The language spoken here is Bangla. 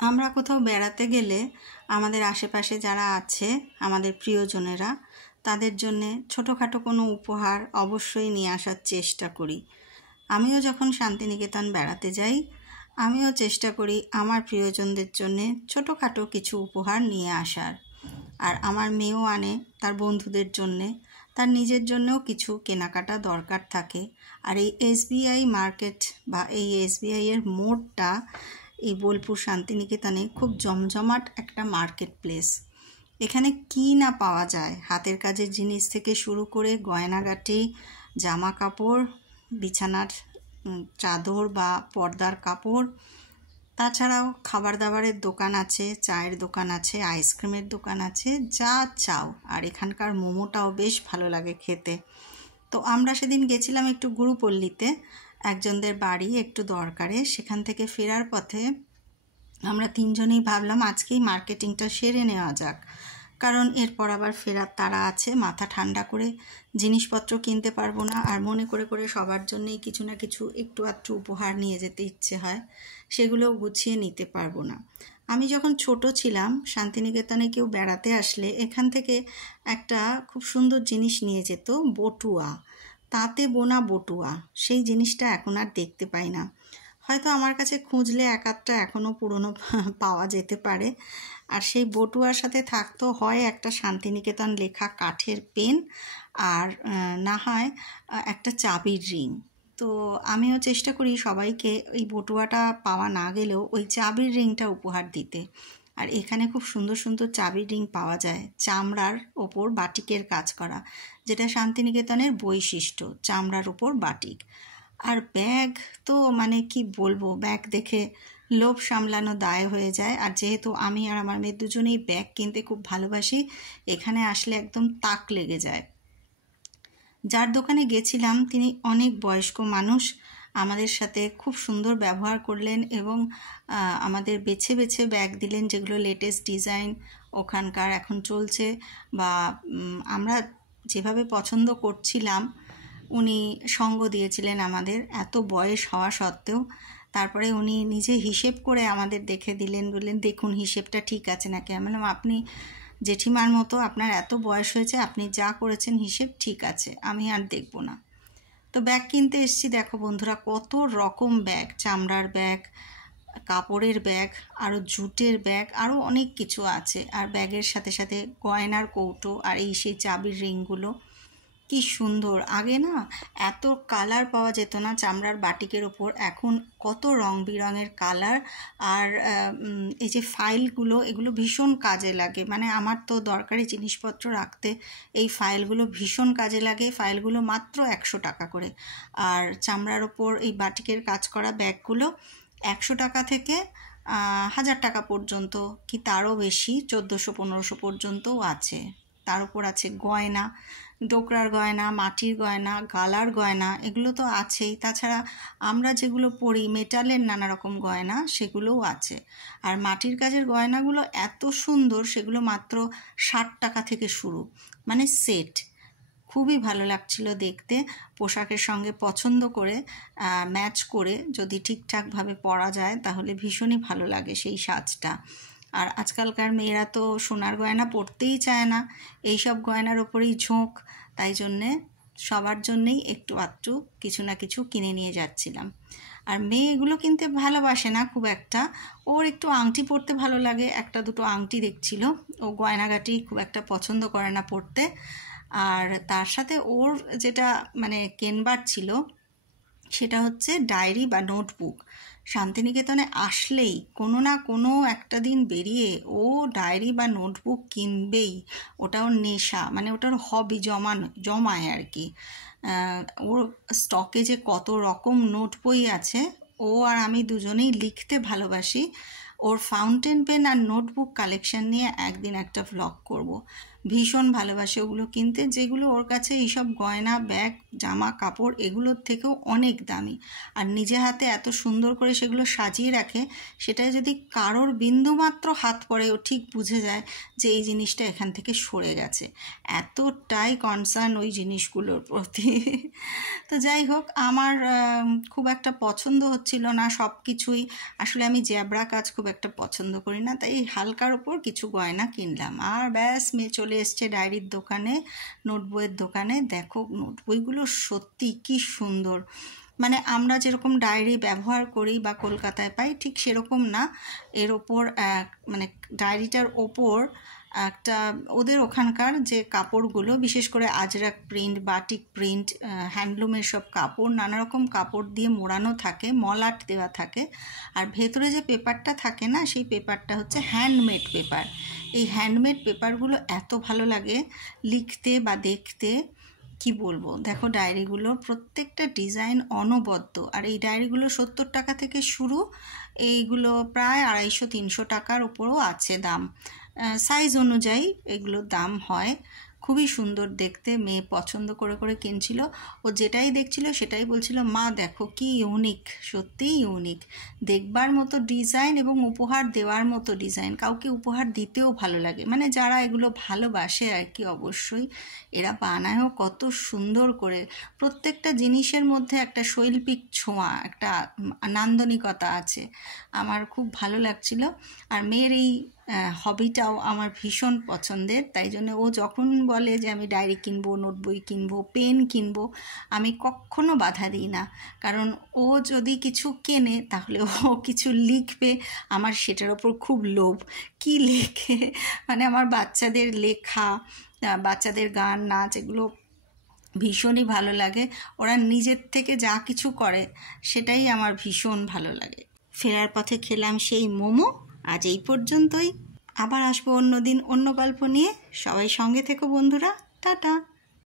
আমরা কোথাও বেড়াতে গেলে আমাদের আশেপাশে যারা আছে আমাদের প্রিয়জনেরা তাদের জন্যে ছোটোখাটো কোনো উপহার অবশ্যই নিয়ে আসার চেষ্টা করি। আমিও যখন শান্তিনিকেতন বেড়াতে যাই আমিও চেষ্টা করি আমার প্রিয়জনদের জন্যে ছোটোখাটো কিছু উপহার নিয়ে আসার। আর আমার মেয়েও আনে তার বন্ধুদের জন্যে, তার নিজের জন্যও কিছু কেনাকাটা দরকার থাকে। আর এই এসবিআই মার্কেট বা এই এসবিআইয়ের মোড়টা এই বোলপুর শান্তিনিকেতনে খুব জমজমাট একটা মার্কেট প্লেস। এখানে কি না পাওয়া যায়, হাতের কাজের জিনিস থেকে শুরু করে গয়নাগাটি, জামা কাপড়, বিছানার চাদর বা পর্দার কাপড়, তাছাড়াও খাবার দাবারের দোকান আছে, চায়ের দোকান আছে, আইসক্রিমের দোকান আছে, যা চাও। আর এখানকার মোমোটাও বেশ ভালো লাগে খেতে। তো আমরা সেদিন গেছিলাম একটু গুরুপল্লীতে একজনদের বাড়ি একটু দরকারে। সেখান থেকে ফেরার পথে আমরা তিনজনেই ভাবলাম আজকেই মার্কেটিংটা সেরে নেওয়া যাক, কারণ এরপর আবার ফেরার তাড়া আছে। মাথা ঠান্ডা করে জিনিসপত্র কিনতে পারবো না, আর মনে করে করে সবার জন্যেই কিছু না কিছু একটু আধটু উপহার নিয়ে যেতে ইচ্ছে হয়, সেগুলোও গুছিয়ে নিতে পারবো না। আমি যখন ছোট ছিলাম শান্তিনিকেতনে কেউ বেড়াতে আসলে এখান থেকে একটা খুব সুন্দর জিনিস নিয়ে যেত, বটুয়া, তাঁতে বোনা বটুয়া। সেই জিনিসটা এখন আর দেখতে পাই না, হয়তো আমার কাছে খুঁজলে এক আধটা এখনও পুরনো পাওয়া যেতে পারে। আর সেই বটুয়ার সাথে থাকতো হয় একটা শান্তিনিকেতন লেখা কাঠের পেন, আর না হয় একটা চাবির রিং। তো আমিও চেষ্টা করি সবাইকে ওই বটুয়াটা পাওয়া না গেলেও ওই চাবির রিংটা উপহার দিতে। আর এখানে খুব সুন্দর সুন্দর চাবির রিং পাওয়া যায়, চামড়ার ওপর বাটিকের কাজ করা, যেটা শান্তিনিকেতনের বৈশিষ্ট্য, চামড়ার ওপর বাটিক। আর ব্যাগ তো মানে কি বলবো, ব্যাগ দেখে লোভ সামলানো দায় হয়ে যায়। আর যেহেতু আমি আর আমার মেয়ে দুজনেই ব্যাগ কিনতে খুব ভালোবাসি, এখানে আসলে একদম তাক লেগে যায়। যার দোকানে গেছিলাম তিনি অনেক বয়স্ক মানুষ, আমাদের সাথে খুব সুন্দর ব্যবহার করলেন এবং আমাদের বেছে বেছে ব্যাগ দিলেন যেগুলো লেটেস্ট ডিজাইন ওখানকার এখন চলছে, বা আমরা যেভাবে পছন্দ করছিলাম উনি সঙ্গ দিয়েছিলেন আমাদের এত বয়স হওয়া সত্ত্বেও। তারপরে উনি নিজে হিসেব করে আমাদের দেখে দিলেন, বললেন দেখুন হিসেবটা ঠিক আছে নাকি। আমি বললাম আপনি জেঠিমার মতো, আপনার এত বয়স হয়েছে, আপনি যা করেছেন হিসেব ঠিক আছে, আমি আর দেখব না। তো ব্যাগ কিনতে এসেছি, দেখো বন্ধুরা কত রকম ব্যাগ, চামড়ার ব্যাগ, কাপড়ের ব্যাগ, আরও জুটের ব্যাগ, আরও অনেক কিছু আছে। আর ব্যাগের সাথে সাথে গয়নার কৌটো, আর এই সেই চাবির রিংগুলো কি সুন্দর। আগে না এত কালার পাওয়া যেত না চামড়ার বাটিকের ওপর, এখন কত রং বেরঙের কালার। আর এই যে ফাইলগুলো, এগুলো ভীষণ কাজে লাগে, মানে আমার তো দরকারি জিনিসপত্র রাখতে এই ফাইলগুলো ভীষণ কাজে লাগে। ফাইলগুলো মাত্র 100 টাকা করে, আর চামড়ার ওপর এই বাটিকের কাজ করা ব্যাগগুলো 100 টাকা থেকে 1000 টাকা পর্যন্ত, কি তারও বেশি, 1400-1500 পর্যন্তও আছে। তার উপর আছে গয়না, ডোকরার গয়না, মাটির গয়না, গালার গয়না, এগুলো তো আছেই। তাছাড়া আমরা যেগুলো পরি মেটালের নানা রকম গয়না, সেগুলোও আছে। আর মাটির কাজের গয়নাগুলো এত সুন্দর, সেগুলো মাত্র 60 টাকা থেকে শুরু, মানে সেট। খুবই ভালো লাগছিল দেখতে, পোশাকের সঙ্গে পছন্দ করে ম্যাচ করে যদি ঠিকঠাকভাবে পরা যায় তাহলে ভীষণই ভালো লাগে সেই সাজটা। আর আজকালকার মেয়েরা তো সোনার গয়না পরতেই চায় না, এইসব গয়নার ওপরেই ঝোঁক। তাই জন্যে সবার জন্যেই একটু আধটু কিছু না কিছু কিনে নিয়ে যাচ্ছিলাম। আর মেয়ে এগুলো কিনতে ভালোবাসে না খুব একটা, ওর একটু আংটি পরতে ভালো লাগে, একটা দুটো আংটি দেখছিল। ও গয়নাগাটি খুব একটা পছন্দ করে না পরতে। আর তার সাথে ওর যেটা মানে কেনবার ছিল সেটা হচ্ছে ডায়েরি বা নোটবুক। শান্তিনিকেতনে আসলেই কোনো না কোনো একটা দিন বেরিয়ে ও ডায়েরি বা নোটবুক কিনবেই, ওটা ওর নেশা, মানে ওটার হবি, জমায় আর কি। ওর স্টকে যে কত রকম নোট বই আছে, ও আর আমি দুজনেই লিখতে ভালোবাসি। ওর ফাউন্টেন পেন আর নোটবুক কালেকশন নিয়ে একদিন একটা ভ্লগ করব। ভীষণ ভালোবাসে ওগুলো কিনতে, যেগুলো ওর কাছে এইসব গয়না, ব্যাগ, জামা কাপড় এগুলোর থেকেও অনেক দামি। আর নিজে হাতে এত সুন্দর করে সেগুলো সাজিয়ে রাখে, সেটাই যদি কারোর বিন্দুমাত্র হাত পড়ে ও ঠিক বুঝে যায় যে এই জিনিসটা এখান থেকে সরে গেছে। এতটাই কনসার্ন ওই জিনিসগুলোর প্রতি। তো যাই হোক, আমার খুব একটা পছন্দ হচ্ছিল না সব কিছুই। আসলে আমি জ্যাবরা কাজ খুব একটা পছন্দ করি না, তাই হালকার ওপর কিছু গয়না কিনলাম। আর ব্যাস, মেয়ে চলে এসছে ডায়েরির দোকানে, নোট বইয়ের দোকানে। দেখো নোট বইগুলো সত্যি কি সুন্দর, মানে আমরা যেরকম ডায়েরি ব্যবহার করি বা কলকাতায় পাই ঠিক সেরকম না। এর ওপর মানে ডায়েরিটার ওপর একটা ওদের ওখানকার যে কাপড়গুলো, বিশেষ করে আজরাক প্রিন্ট, বাটিক প্রিন্ট, হ্যান্ডলুমের সব কাপড়, নানা রকম কাপড় দিয়ে মোড়ানো থাকে, মলাট দেওয়া থাকে। আর ভেতরে যে পেপারটা থাকে না, সেই পেপারটা হচ্ছে হ্যান্ডমেড পেপার। এই হ্যান্ডমেড পেপারগুলো এত ভালো লাগে লিখতে বা দেখতে, কি বলবো। দেখো ডায়েরিগুলোর প্রত্যেকটা ডিজাইন অনবদ্য। আর এই ডায়েরিগুলো 70 টাকা থেকে শুরু, এইগুলো প্রায় 250-300 টাকার উপরও আছে দাম। সাইজ অনুযায়ী এগুলোর দাম হয়। খুবই সুন্দর দেখতে, মেয়ে পছন্দ করে করে কিনছিল। ও যেটাই দেখছিল সেটাই বলছিল, মা দেখো কি ইউনিক, সত্যিই ইউনিক, দেখবার মতো ডিজাইন এবং উপহার দেওয়ার মতো ডিজাইন। কাউকে উপহার দিতেও ভালো লাগে, মানে যারা এগুলো ভালোবাসে আর কি। অবশ্যই এরা বানায়ও কত সুন্দর করে, প্রত্যেকটা জিনিসের মধ্যে একটা শৈল্পিক ছোঁয়া, একটা নান্দনিকতা আছে। আমার খুব ভালো লাগছিল। আর মেয়ের এই হবিটাও আমার ভীষণ পছন্দের, তাই জন্য ও যখন বলে যে আমি ডায়েরি কিনবো, নোট বই কিনবো, পেন কিনবো, আমি কখনো বাধা দিই না। কারণ ও যদি কিছু কেনে তাহলে ও কিছু লিখবে, আমার সেটার ওপর খুব লোভ। কি লেখে, মানে আমার বাচ্চাদের লেখা, বাচ্চাদের গান, নাচ, এগুলো ভীষণই ভালো লাগে। ওরা নিজের থেকে যা কিছু করে সেটাই আমার ভীষণ ভালো লাগে। ফেরার পথে খেলাম সেই মোমো। আজ এই পর্যন্তই, আবার আসবো অন্য দিন অন্য গল্প নিয়ে। সবাই সঙ্গে থেকো বন্ধুরা, টাটা।